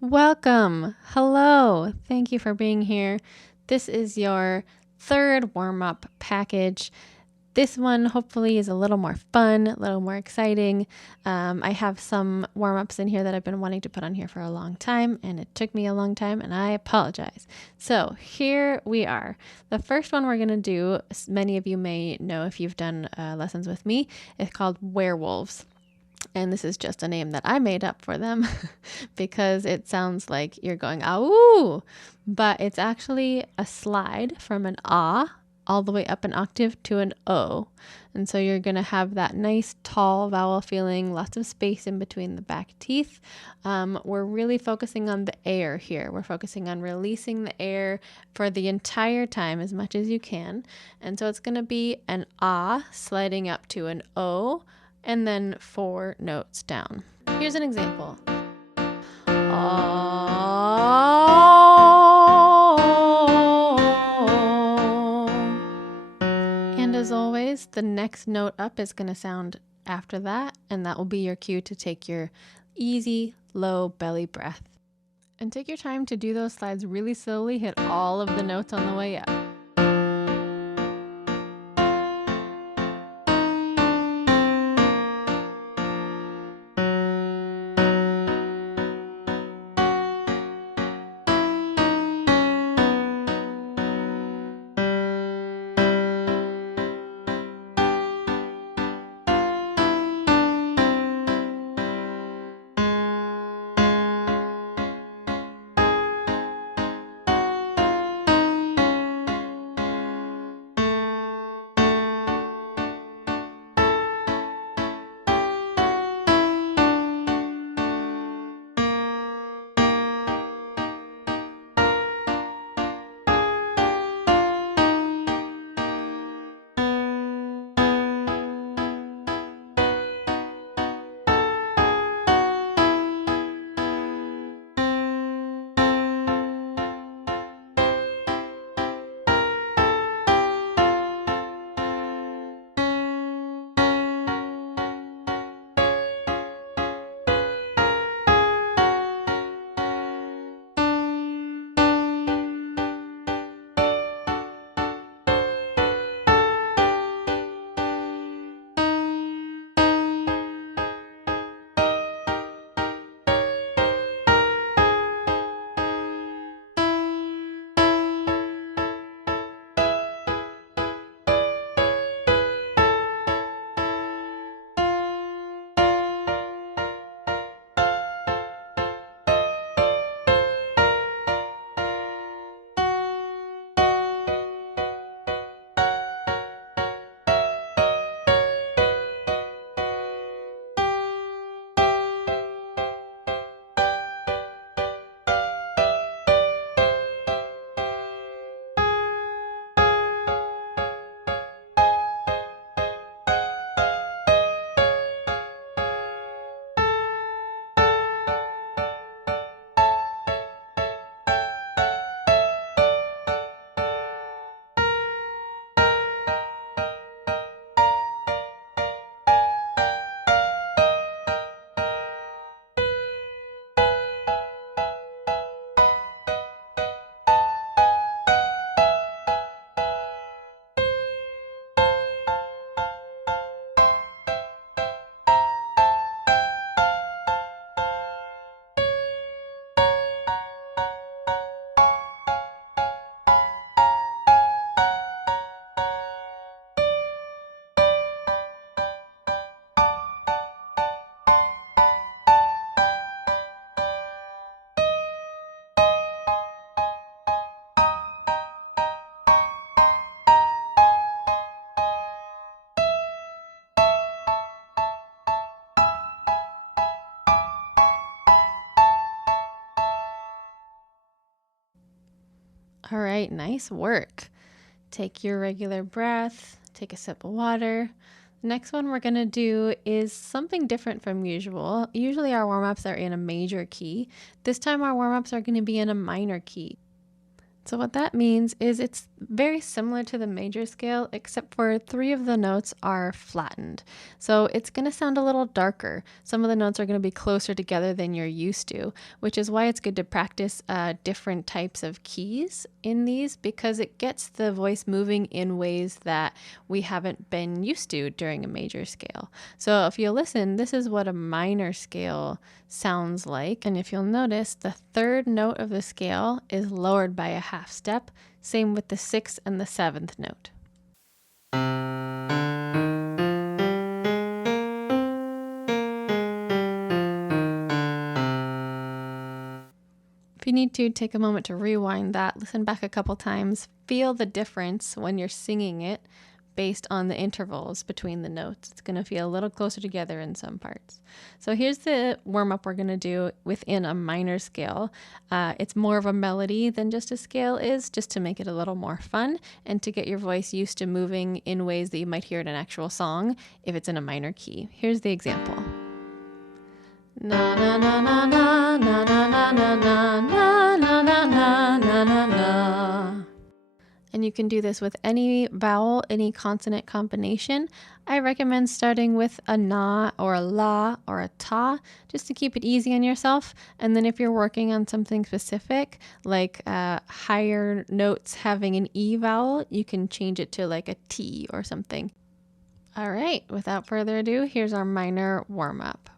Welcome. Hello. Thank you for being here. This is your third warm-up package. This one hopefully is a little more fun, a little more exciting. I have some warm-ups in here that I've been wanting to put on here for a long time, and it took me a long time, and I apologize. So here we are. The first one we're going to do, many of you may know if you've done lessons with me, is called Werewolves. And this is just a name that I made up for them because it sounds like you're going, "Ow!" But it's actually a slide from an ah all the way up an octave to an O. And so you're going to have that nice tall vowel feeling, lots of space in between the back teeth. We're really focusing on the air here. We're focusing on releasing the air for the entire time as much as you can. And so it's going to be an ah sliding up to an O, and then 4 notes down. Here's an example. And as always, the next note up is going to sound after that, and that will be your cue to take your easy, low belly breath. And take your time to do those slides really slowly, hit all of the notes on the way up. All right, nice work. Take your regular breath, take a sip of water. The next one we're going to do is something different from usual. Usually our warm-ups are in a major key. This time our warm-ups are going to be in a minor key. So what that means is it's very similar to the major scale, except for 3 of the notes are flattened. So it's going to sound a little darker. Some of the notes are going to be closer together than you're used to, which is why it's good to practice different types of keys in these, because it gets the voice moving in ways that we haven't been used to during a major scale. So if you listen, this is what a minor scale sounds like. And if you'll notice, the 3rd note of the scale is lowered by a half step. Same with the 6th and the 7th note. If you need to, take a moment to rewind that, listen back a couple times, feel the difference when you're singing it based on the intervals between the notes. It's going to feel a little closer together in some parts. So here's the warm-up we're going to do within a minor scale. It's more of a melody than just a scale is, just to make it a little more fun and to get your voice used to moving in ways that you might hear in an actual song if it's in a minor key. Here's the example. Na na na na na na na na na na na na na na na na. And you can do this with any vowel, any consonant combination. I recommend starting with a na or a la or a ta, just to keep it easy on yourself. And then if you're working on something specific, like higher notes having an E vowel, you can change it to like a T or something. All right, without further ado, here's our minor warm-up.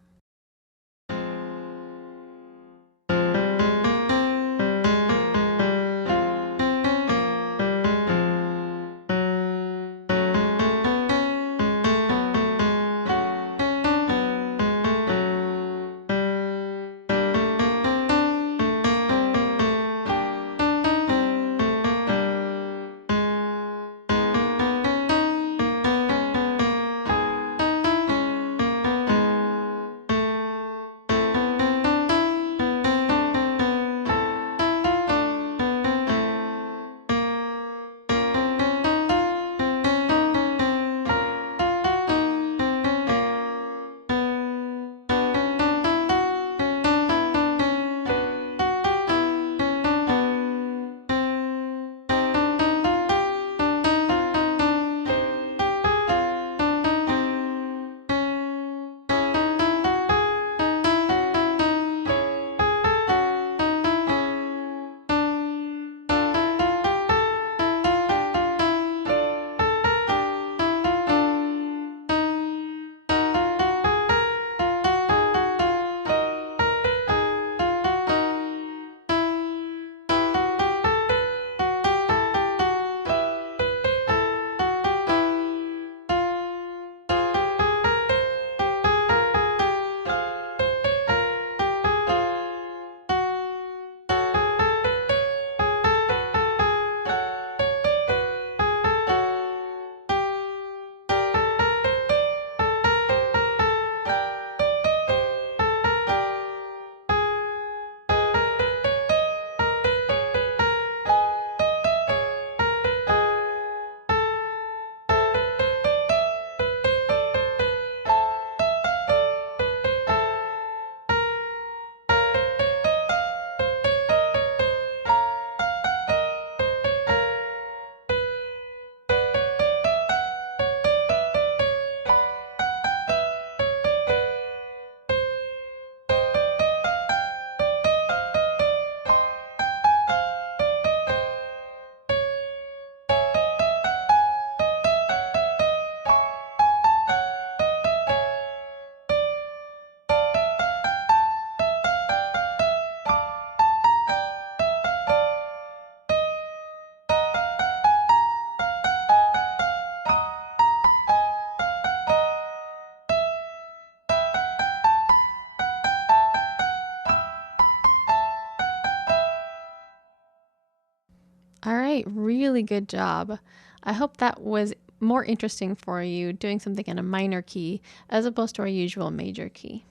All right, really good job. I hope that was more interesting for you, doing something in a minor key as opposed to our usual major key.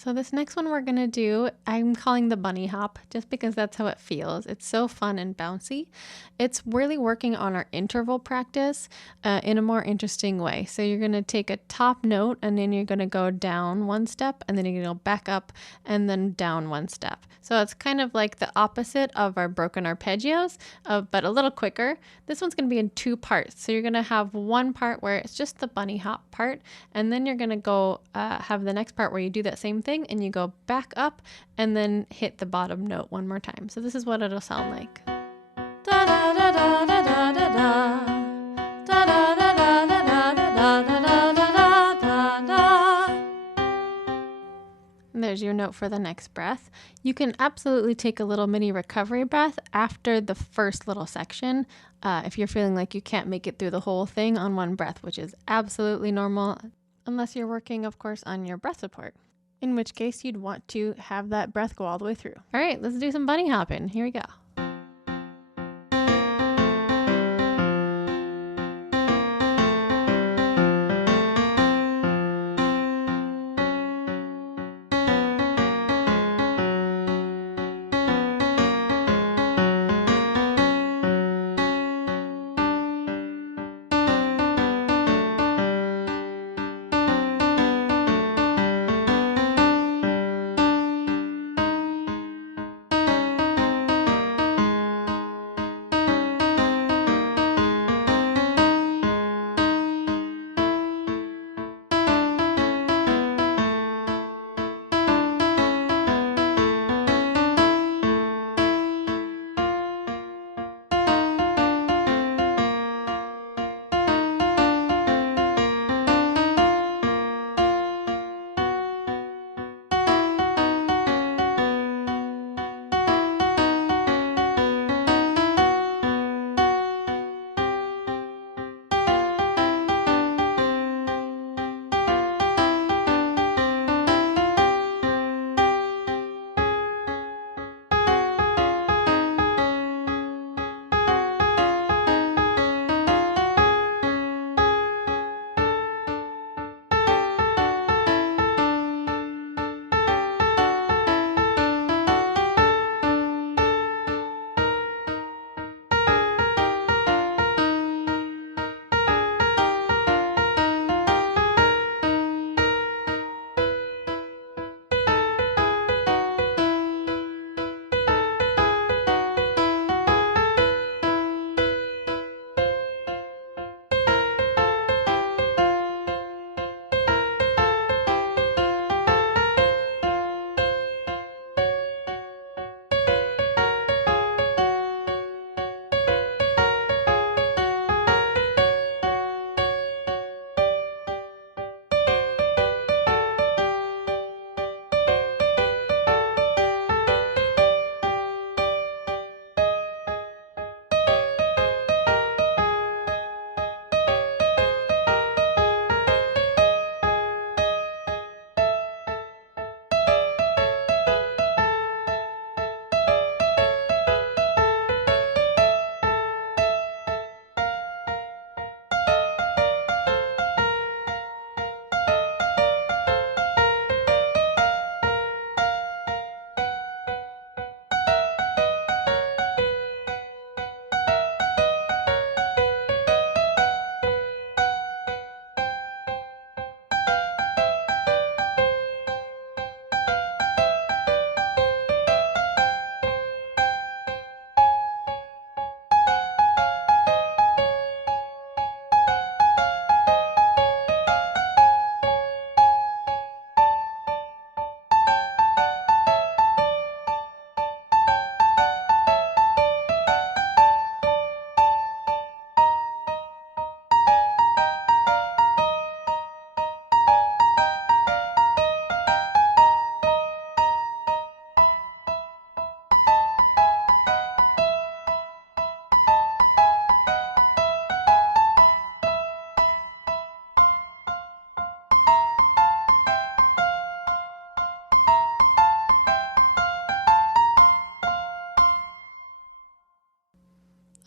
So this next one we're going to do, I'm calling the bunny hop just because that's how it feels. It's so fun and bouncy. It's really working on our interval practice in a more interesting way. So you're going to take a top note and then you're going to go down one step and then you're going to go back up and then down one step. So it's kind of like the opposite of our broken arpeggios, but a little quicker. This one's going to be in two parts. So you're going to have one part where it's just the bunny hop part, and then you're going to go have the next part where you do that same thing and you go back up and then hit the bottom note one more time. So this is what it'll sound like. Da da da da da da da da. Da da da da da da da da da da da. And there's your note for the next breath. You can absolutely take a little mini recovery breath after the first little section if you're feeling like you can't make it through the whole thing on one breath, which is absolutely normal, unless you're working, of course, on your breath support, in which case you'd want to have that breath go all the way through. All right, let's do some bunny hopping. Here we go.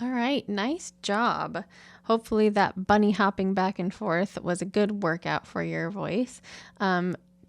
All right, nice job. Hopefully that bunny hopping back and forth was a good workout for your voice.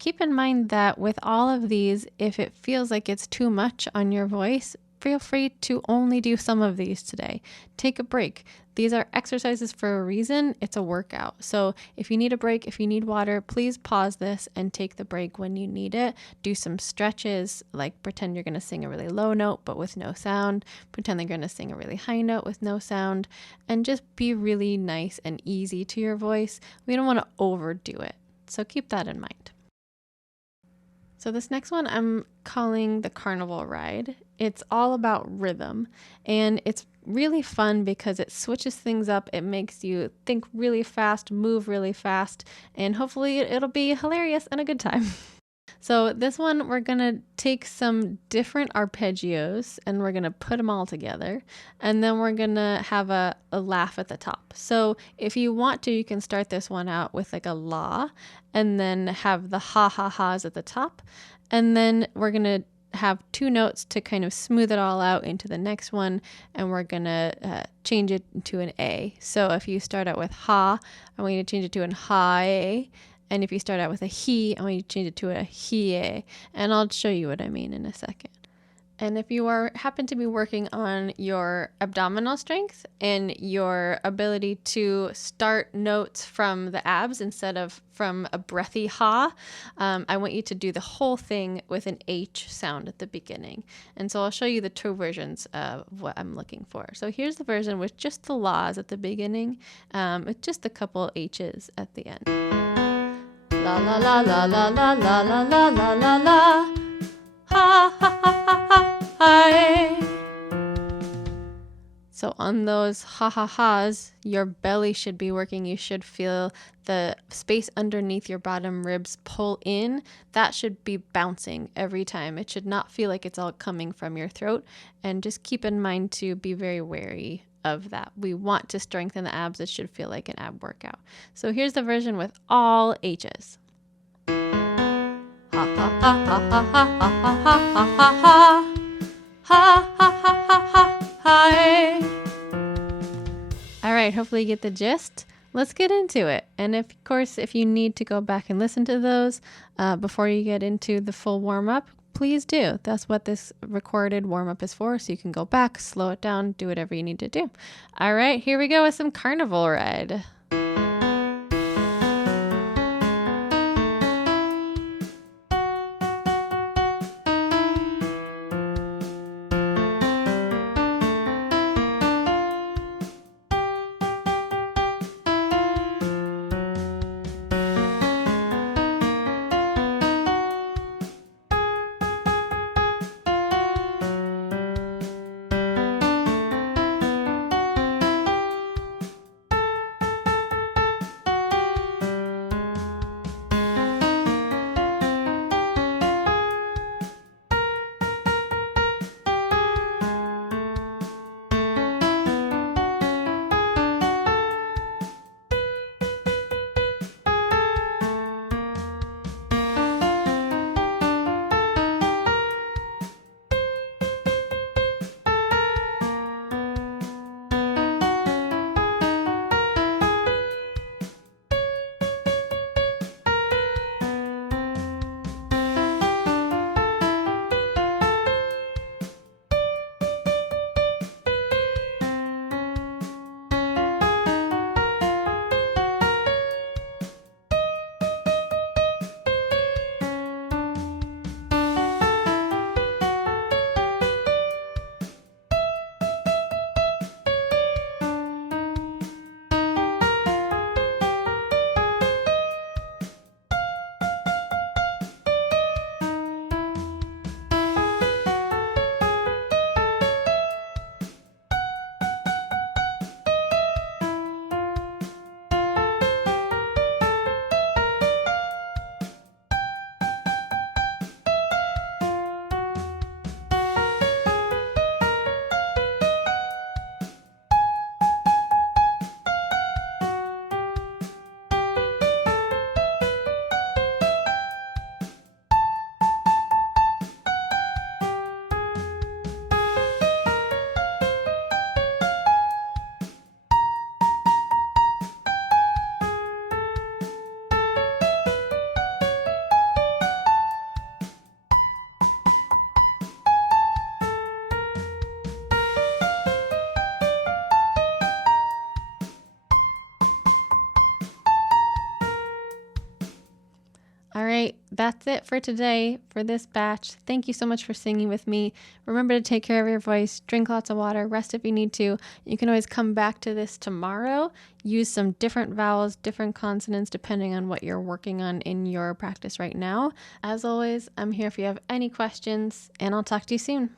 keep in mind that with all of these, if it feels like it's too much on your voice, feel free to only do some of these today. Take a break. These are exercises for a reason. It's a workout. So if you need a break, if you need water, please pause this and take the break when you need it. Do some stretches, like pretend you're going to sing a really low note but with no sound. Pretend you're going to sing a really high note with no sound. And just be really nice and easy to your voice. We don't want to overdo it. So keep that in mind. So this next one I'm calling the Carnival Ride. It's all about rhythm, and it's really fun because it switches things up. It makes you think really fast, move really fast, and hopefully it'll be hilarious and a good time. So this one, we're going to take some different arpeggios and we're going to put them all together. And then we're going to have a laugh at the top. So if you want to, you can start this one out with like a la and then have the ha ha ha's at the top. And then we're going to have two notes to kind of smooth it all out into the next one. And we're going to change it to an A. So if you start out with ha, I want you to change it to an ha-a. And if you start out with a he, I want you to change it to a he-a. And I'll show you what I mean in a second. And if you happen to be working on your abdominal strength and your ability to start notes from the abs instead of from a breathy ha, I want you to do the whole thing with an H sound at the beginning. And so I'll show you the two versions of what I'm looking for. So here's the version with just the la's at the beginning, with just a couple H's at the end. La la la la la la la la la la la la, ha ha ha ha ha hi. So on those ha ha ha's, your belly should be working. You should feel the space underneath your bottom ribs pull in. That should be bouncing every time. It should not feel like it's all coming from your throat. And just keep in mind to be very wary of that. We want to strengthen the abs. It should feel like an ab workout. So here's the version with all H's. Ha ha ha ha ha ha ha ha ha ha ha ha ha ha ha ha hi. All right, hopefully you get the gist. Let's get into it. And of course, if you need to go back and listen to those before you get into the full warm-up, please do. That's what this recorded warm-up is for, so you can go back, slow it down, do whatever you need to do. All right, here we go with some Carnival Ride. that's it for today for this batch. Thank you so much for singing with me. Remember to take care of your voice, drink lots of water, rest if you need to. You can always come back to this tomorrow. Use some different vowels, different consonants, depending on what you're working on in your practice right now. As always, I'm here if you have any questions, and I'll talk to you soon.